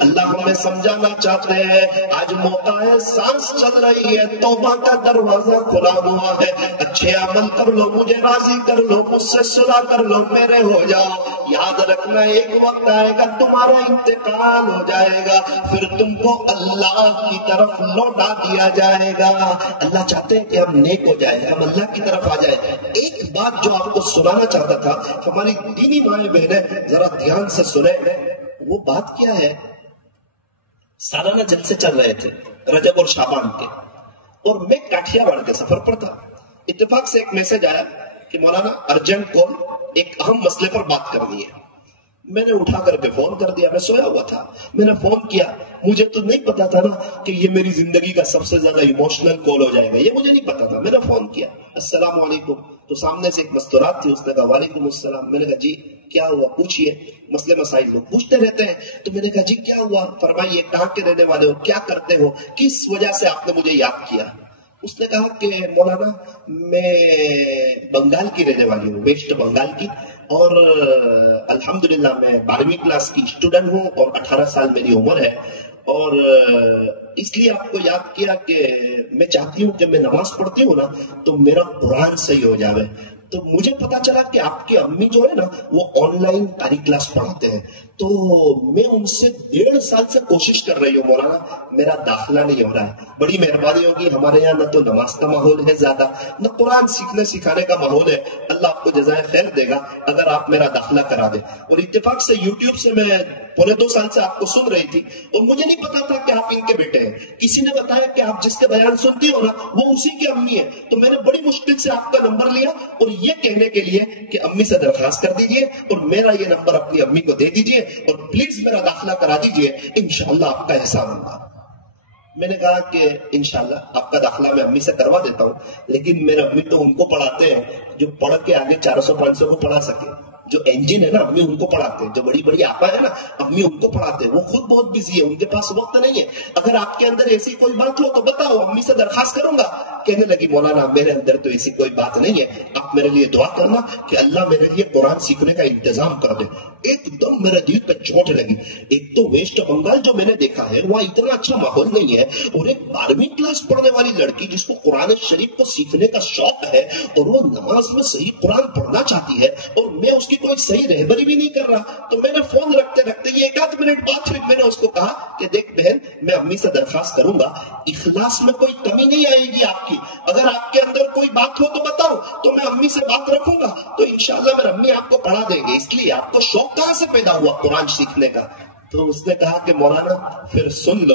اللہ ہمیں سمجھانا چاہتے ہیں آج موقع ہے، سانس چل رہی ہے، توبہ کا دروازہ کھلا ہوا ہے. اچھے عمل کر لو، مجھے راضی کر لو، مجھ سے صلح کر لو، میرے ہو جاؤ. یاد رکھنا ایک وقت آئے گا تمہارا انتقال ہو جائے گا، پھر تم کو اللہ کی طرف لوٹا دیا جائے گا. اللہ چاہتے ہیں کہ ہم نیک ہو جائیں، ہم اللہ کی طرف آ جائیں. ایک بات جو آپ کو سنانا چاہتا تھا ہماری دینی مائیں بہنیں ذرا دھیان سے سنیں. وہ بات کیا ہے؟ سالانہ جلسے چل رہے تھے رجب اور شعبان کے، اور میں کاٹھیا واڑ کے سفر پر تھا. اتفاق سے ایک میسج آیا کہ مولانا ارجنٹ کال، ایک اہم مسئلے پر بات کرنی ہے. میں نے اٹھا کر کے فون کر دیا. میں سویا ہوا تھا، میں نے فون کیا. مجھے تو نہیں پتا تھا نا کہ یہ میری زندگی کا سب سے زیادہ ایموشنل کال ہو جائے گا، یہ مجھے نہیں پتا تھا. میں نے فون کیا، السلام علیکم. تو سامنے سے ایک مستورات تھی، اس نے کہا وعلیکم السلام. میں نے کہا جی کیا ہوا پوچھئے. مسئلے مسائل لوگ پوچھتے رہتے ہیں. تو میں نے کہا جی کیا ہوا، فرمائیے کہاں کے رہنے والے ہو، کیا کرتے ہو، کس وجہ سے آپ نے مجھے یاد کیا. اس نے کہا کہ مولانا میں بنگال کی رہنے والی ہوں، ویسٹ بنگال کی، اور الحمدللہ میں 12ویں کلاس کی اسٹوڈنٹ ہوں اور 18 سال میری عمر ہے. اور اس لیے آپ کو یاد کیا کہ میں چاہتی ہوں کہ میں نماز پڑھتی ہوں نا تو میرا قرآن صحیح ہو جاوے. تو مجھے پتا چلا کہ آپ کی امی جو ہے نا وہ آن لائن قاری کلاس پڑھاتے ہیں. تو میں ان سے 1.5 سال سے کوشش کر رہی ہوں مولانا، میرا داخلہ نہیں ہو رہا ہے. بڑی مہربانی ہوگی، ہمارے یہاں نہ تو نماز کا ماحول ہے زیادہ، نہ قرآن سیکھنے سکھانے کا ماحول ہے. اللہ آپ کو جزائے خیر دے گا اگر آپ میرا داخلہ کرا دیں. اور اتفاق سے یوٹیوب سے میں 1.25 سال سے آپ کو سن رہی تھی اور مجھے نہیں پتا تھا کہ آپ ان کے بیٹے ہیں. کسی نے بتایا کہ آپ جس کے بیان سنتی ہو نا وہ اسی کی امی ہے. تو میں نے بڑی مشکل سے آپ کا نمبر لیا اور یہ کہنے کے لیے کہ امی سے درخواست کر دیجئے اور میرا یہ نمبر اپنی امی کو دے دیجئے اور پلیز میرا داخلہ کرا دیجئے، انشاءاللہ آپ کا احسان ہوگا. میں نے کہا کہ انشاءاللہ آپ کا داخلہ میں امی سے کروا دیتا ہوں، لیکن میرے امی تو ان کو پڑھاتے ہیں جو پڑھ کے آگے 400-500 کو پڑھا سکے. जो इंजन है ना अम्मी उनको पढ़ाते हैं, जो बड़ी बड़ी आपा है ना अम्मी उनको पढ़ाते हैं, वो खुद बहुत बिजी है, उनके पास वक्त नहीं है। अगर आपके अंदर ऐसी कोई बात हो तो बताओ, अम्मी से दरखास्त करूंगा। कहने लगी मौलाना मेरे अंदर तो ऐसी कोई बात नहीं है, आप मेरे लिए दुआ करना कि अल्लाह मेरे लिए कुरान सीखने का इंतजाम कर दे। एकदम मेरे दिल पे चोट लगी। एक तो वेस्ट बंगाल जो मैंने देखा है वहाँ इतना अच्छा माहौल नहीं है, और एक 12वीं क्लास पढ़ने वाली लड़की जिसको कुरान शरीफ को सीखने का शौक है और वो नमाज में सही कुरान पढ़ना चाहती है, और मैं उसकी कोई सही रहबरी भी नहीं कर रहा। तो मैंने फोन रखते रखते ये 1 मिनट बाद फिर मैंने उसको कहा कि देख बहन, मैं अम्मी से दरखास्त करूंगा, इखलास में कोई कमी नहीं आएगी आपकी, अगर आपके अंदर कोई बात हो तो बताओ, तो मैं अम्मी से बात रखूंगा, तो इंशाल्लाह मेरी अम्मी आपको पढ़ा देंगे। इसलिए आपको शौक कहां से पैदा हुआ कुरान सीखने का? तो उसने कहा कि मौलाना फिर सुन लो।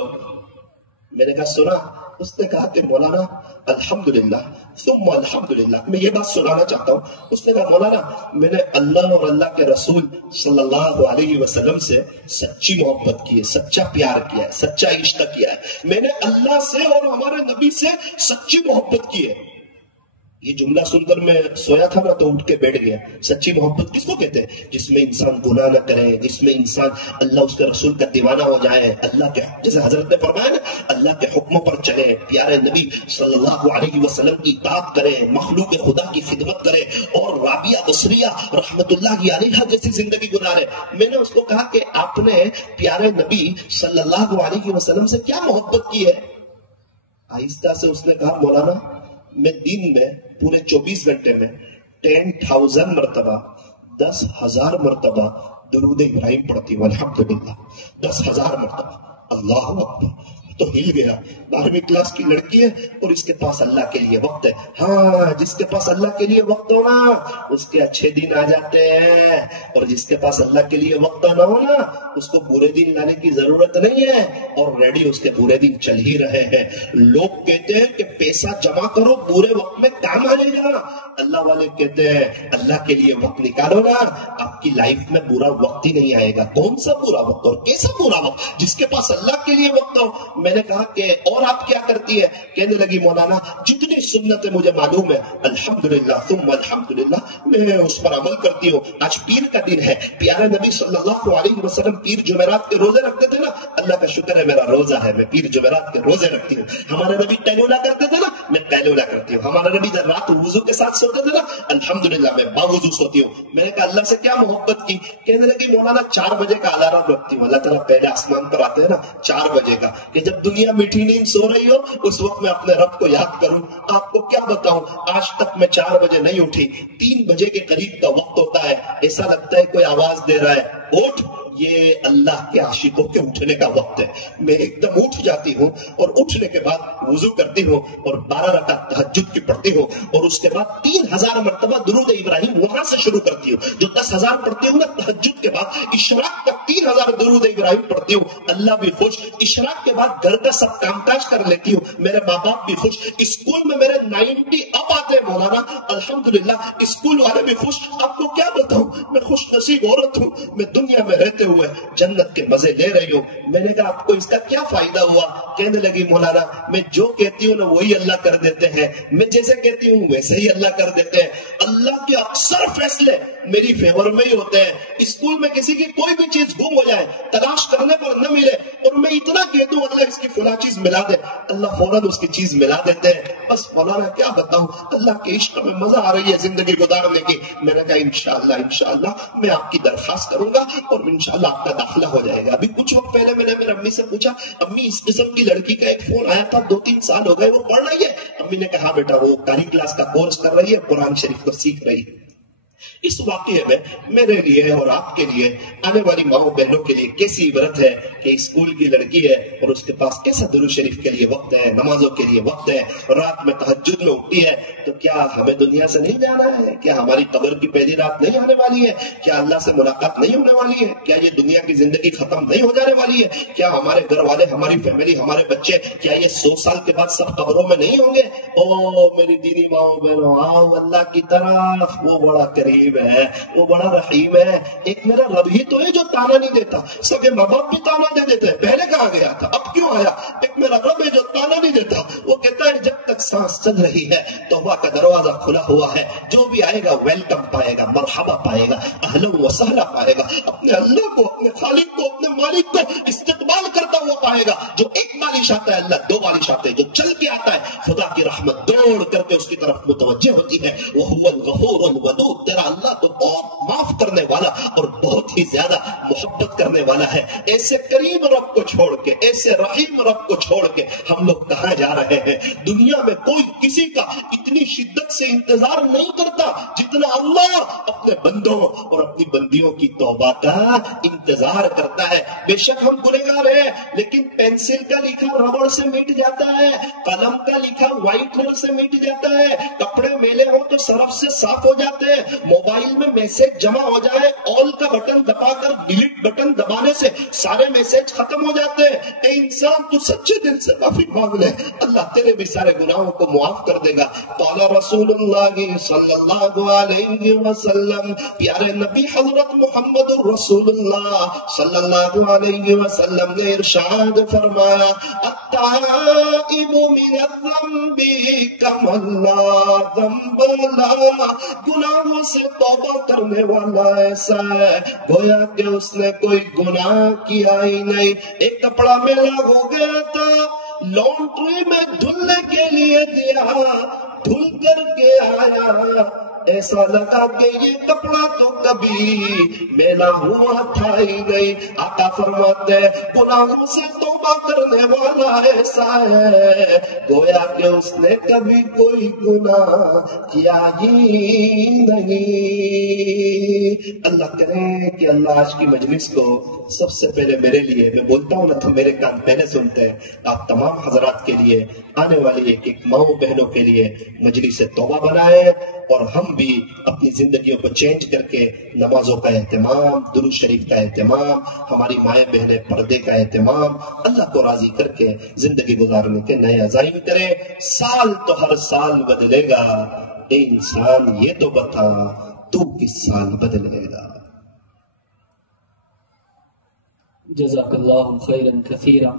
मैंने कहा सुना? उसने कहा कि मौलाना अल्हम्दुलिल्लाह सुम्मा अल्हम्दुलिल्लाह, मैं ये बात सुनाना चाहता हूँ। उसने कहा मौलाना मैंने अल्लाह और अल्लाह के रसूल सल्लल्लाहु अलैहि वसल्लम से सच्ची मोहब्बत की है, सच्चा प्यार किया है, सच्चा इश्क किया है, मैंने अल्लाह से और हमारे नबी से सच्ची मोहब्बत की है। ये जुमला सुनकर मैं सोया था ना तो उठ के बैठ गया। सच्ची मोहब्बत किसको कहते हैं? जिसमें इंसान गुनाह न करे, जिसमें इंसान अल्लाह उसके रसूल का दीवाना हो जाए, अल्लाह के जैसे हजरत ने फरमाया ना अल्लाह के हुक्मों पर चले, प्यारे नबी सल्लल्लाहु अलैहि वसल्लम की इताअत करे, मखलूक खुदा की खिदमत करे और राबिया बसरिया रहमतुल्लाह अलैहा जैसी जिंदगी गुजारे। मैंने उसको कहा कि आपने प्यारे नबी सल्लल्लाहु अलैहि वसल्लम से क्या मोहब्बत की है? आहिस्ता से उसने कहा मौलाना मैं दिन में पूरे 24 घंटे में 10,000 मरतबा 10,000 मरतबा दुरूद इब्राहिम पढ़ती हूँ अल्हम्दुलिल्लाह। 10,000 मरतबा, अल्लाहु अकबर। तो हिल गया। 12वीं क्लास की लड़की है और इसके पास अल्लाह के लिए वक्त है। हाँ, जिसके पास अल्लाह के लिए वक्त हो ना उसके अच्छे दिन आ जाते हैं, और जिसके पास अल्लाह के लिए वक्त ना हो ना उसको बुरे दिन लाने की जरूरत नहीं है, और रेडी उसके बुरे दिन चल ही रहे हैं। लोग कहते हैं कि पैसा जमा करो बुरे वक्त में काम आ जाएगा, अल्लाह वाले कहते हैं अल्लाह के लिए वक्त निकालो ना, आपकी लाइफ में बुरा वक्त ही नहीं आएगा। कौन सा बुरा वक्त और कैसा बुरा वक्त? जिसके पास अल्लाह के लिए वक्त हो। मैंने कहा कि और आप क्या करती है? कहने लगी मौलाना जितनी सुन्नतें मुझे मालूम है अल्हम्दुलिल्लाह सुम्मा अल्हम्दुलिल्लाह मैं उस पर अमल करती हूँ। आज पीर का दिन है, प्यारे नबी सल्लल्लाहु अलैहि वसल्लम पीर जुमेरात के रोजे रखते थे ना, अल्लाह का शुक्र है मेरा रोजा है, मैं पीर जुमेरात के रोजे रखती हूँ। हमारे नबी कैलूला करते थे ना, मैं कैलूला करती हूँ। हमारे नबी जब रात वुजू के साथ सोते थे ना, अल्हम्दुलिल्लाह मैं बावुजू सोती हूँ। मैंने कहा अल्लाह से क्या मोहब्बत की? कहने लगी मौलाना 4 बजे का अलार्म रखती हूँ। अल्लाह ताला पहले आसमान पर आते हैं ना 4 बजे का, कि जब दुनिया मीठी नींद सो रही हो उस वक्त मैं अपने रब को याद करूं। आपको क्या बताऊं, आज तक मैं 4 बजे नहीं उठी। 3 बजे के करीब का वक्त होता है, ऐसा लगता है कोई आवाज दे रहा है उठ, ये अल्लाह के आशिकों के उठने का वक्त है। मैं एकदम उठ जाती हूँ और उठने के बाद वुजू करती हूँ और 12 रकात तहज्जुद की पढ़ती हूँ, और उसके बाद 3,000 मरतबा दुरूद इब्राहिम वहां से शुरू करती हूँ। जो 10,000 पढ़ती हूँ ना तहज्जुद के बाद, इशराक तक 3,000 दुरूद इब्राहिम पढ़ती हूँ। अल्लाह भी खुश। इशराक के बाद घर का सब कामकाज कर लेती हूँ, मेरे माँ बाप भी खुश। स्कूल में मेरे 90 अप आते हैं मौलाना, अल्हम्दुलिल्लाह स्कूल वाले भी खुश। आपको क्या बताऊं, मैं खुश नसीब औरत हूँ, मैं दुनिया में रहते हुए जन्नत के मजे ले रही हूँ। मैंने कहा आपको इसका क्या फायदा हुआ? कहने लगी मौलाना मैं जो कहती हूँ ना वही अल्लाह कर देते हैं, मैं जैसे कहती हूँ वैसे ही अल्लाह कर देते हैं। अल्लाह के अक्सर फैसले मेरी फेवर में ही होते हैं। स्कूल में किसी की कोई भी चीज गुम हो जाए, तलाश करने पर न मिले, और मैं इतना कह दूं अल्लाह इसकी फला चीज मिला दे, अल्लाह फौरन उसकी चीज मिला देते हैं। बस मौलाना क्या बताऊं, अल्लाह के इश्क में मजा आ रही है जिंदगी गुजारने की। मैंने कहा इंशाअल्लाह इंशाअल्लाह मैं आपकी दरखास्त करूंगा और इंशाअल्लाह आपका दाखिला हो जाएगा। अभी कुछ वक्त पहले मैंने मेरी अम्मी से पूछा, अम्मी इस किस्म की लड़की का एक फोन आया था, 2-3 साल हो गए, वो पढ़ रही है? अम्मी ने कहा बेटा वो कारी क्लास का कोर्स कर रही है, कुरान शरीफ को सीख रही है। इस वाकये में मेरे लिए और आपके लिए, आने वाली माओ बहनों के लिए कैसी इबरत है कि स्कूल की लड़की है और उसके पास कैसा दुरूद शरीफ के लिए वक्त है, नमाजों के लिए वक्त है, रात में तहज्जुद में उठती है। तो क्या हमें दुनिया से नहीं जाना है? क्या हमारी कब्र की पहली रात नहीं आने वाली है? क्या अल्लाह से मुलाकात नहीं होने वाली है? क्या ये दुनिया की जिंदगी खत्म नहीं हो जाने वाली है? क्या हमारे घर वाले, हमारी फैमिली, हमारे बच्चे, क्या ये 100 साल के बाद सब कब्रों में नहीं होंगे? ओ मेरी दीनी माओ बहनों, आओ अल्लाह की तरफ, वो बड़ा करीब کریم ہے، وہ بڑا رحیم ہے۔ ایک میرا رب ہی تو ہے جو تانا نہیں دیتا، سب ماں باپ بھی تانا دے دیتے ہیں، پہلے کہاں گیا تھا اب کیوں آیا؟ ایک میرا رب ہے جو تانا نہیں دیتا، وہ کہتا ہے جب تک سانس چل رہی ہے توبہ کا دروازہ کھلا ہوا ہے، جو بھی آئے گا ویلکم پائے گا، مرحبا پائے گا، اہلا و سہلا پائے گا، اپنے اللہ کو، اپنے خالق کو، اپنے مالک کو استقبال کرتا ہوا پائے گا۔ جو ایک بالش آتا ہے اللہ دو بالش آتے ہیں، جو چل کے آتا ہے خدا کی رحمت دوڑ کر کے اس کی طرف متوجہ ہوتی ہے۔ وہ الغفور الودود، تیرا اللہ تو بہت معاف کرنے والا اور بہت ہی زیادہ محبت کرنے والا ہے۔ ایسے کریم رب کو چھوڑ کے، ایسے رحیم رب کو چھوڑ کے ہم لوگ کہاں جا رہے ہیں؟ دنیا میں کوئی کسی کا اتنی شدت سے انتظار نہیں کرتا جتنا اللہ اپنے بندوں اور اپنی بندیوں کی توبہ کا انتظار کرتا ہے۔ بے شک ہم گنہگار ہیں، لیکن پینسل کا لکھا ربڑ سے مٹ جاتا ہے، قلم کا لکھا وائٹ کلر سے مٹ جاتا ہے، کپڑے میلے ہو تو سرف سے صاف ہو جاتے ہیں، موبائل میں میسج جمع ہو جائے آل کا بٹن دبا کر ڈیلیٹ بٹن دبانے سے سارے میسج ختم ہو جاتے ہیں۔ اے انسان تو سچے دل سے معافی مانگ لے، اللہ تیرے بھی سارے گناہوں کو معاف کر دے گا۔ قال رسول اللہ صلی اللہ علیہ وسلم، پیارے نبی حضرت محمد رسول اللہ صلی اللہ علیہ وسلم نے ارشاد فرمایا، التائب من الذنب کمن لا ذنب لہ، گناہوں سے توبہ کرنے والا ایسا ہے گویا کہ اس نے کوئی گناہ کیا ہی نہیں۔ ایک کپڑا میلا ہو گیا تھا، لانڈری میں دھلنے کے لیے دیا، دھل کر کے آیا، ایسا لگا کہ یہ کپڑا تو کبھی میلا ہوا تھا ہی نہیں۔ آقا فرماتے ہیں گناہوں سے توبہ کرنے والا ایسا ہے گویا کہ اس نے کبھی کوئی گناہ کیا ہی نہیں۔ اللہ کرے کہ اللہ آج کی مجلس کو سب سے پہلے میرے لیے، میں بولتا ہوں نا تو میرے کان پہلے سنتے ہیں، آپ تمام حضرات کے لیے، آنے والی ایک ایک ماؤں بہنوں کے لیے مجلس توبہ بنائے، اور ہم بھی اپنی زندگیوں کو چینج کر کے نمازوں کا اہتمام، درود شریف کا اہتمام، ہماری مائیں بہنیں پردے کا اہتمام، اللہ کو راضی کر کے زندگی گزارنے کے نئے عزائم کریں۔ سال تو ہر سال بدلے گا، اے انسان یہ تو بتا تو کس سال بدلے گا؟ جزاک اللہ خیرا کثیرا۔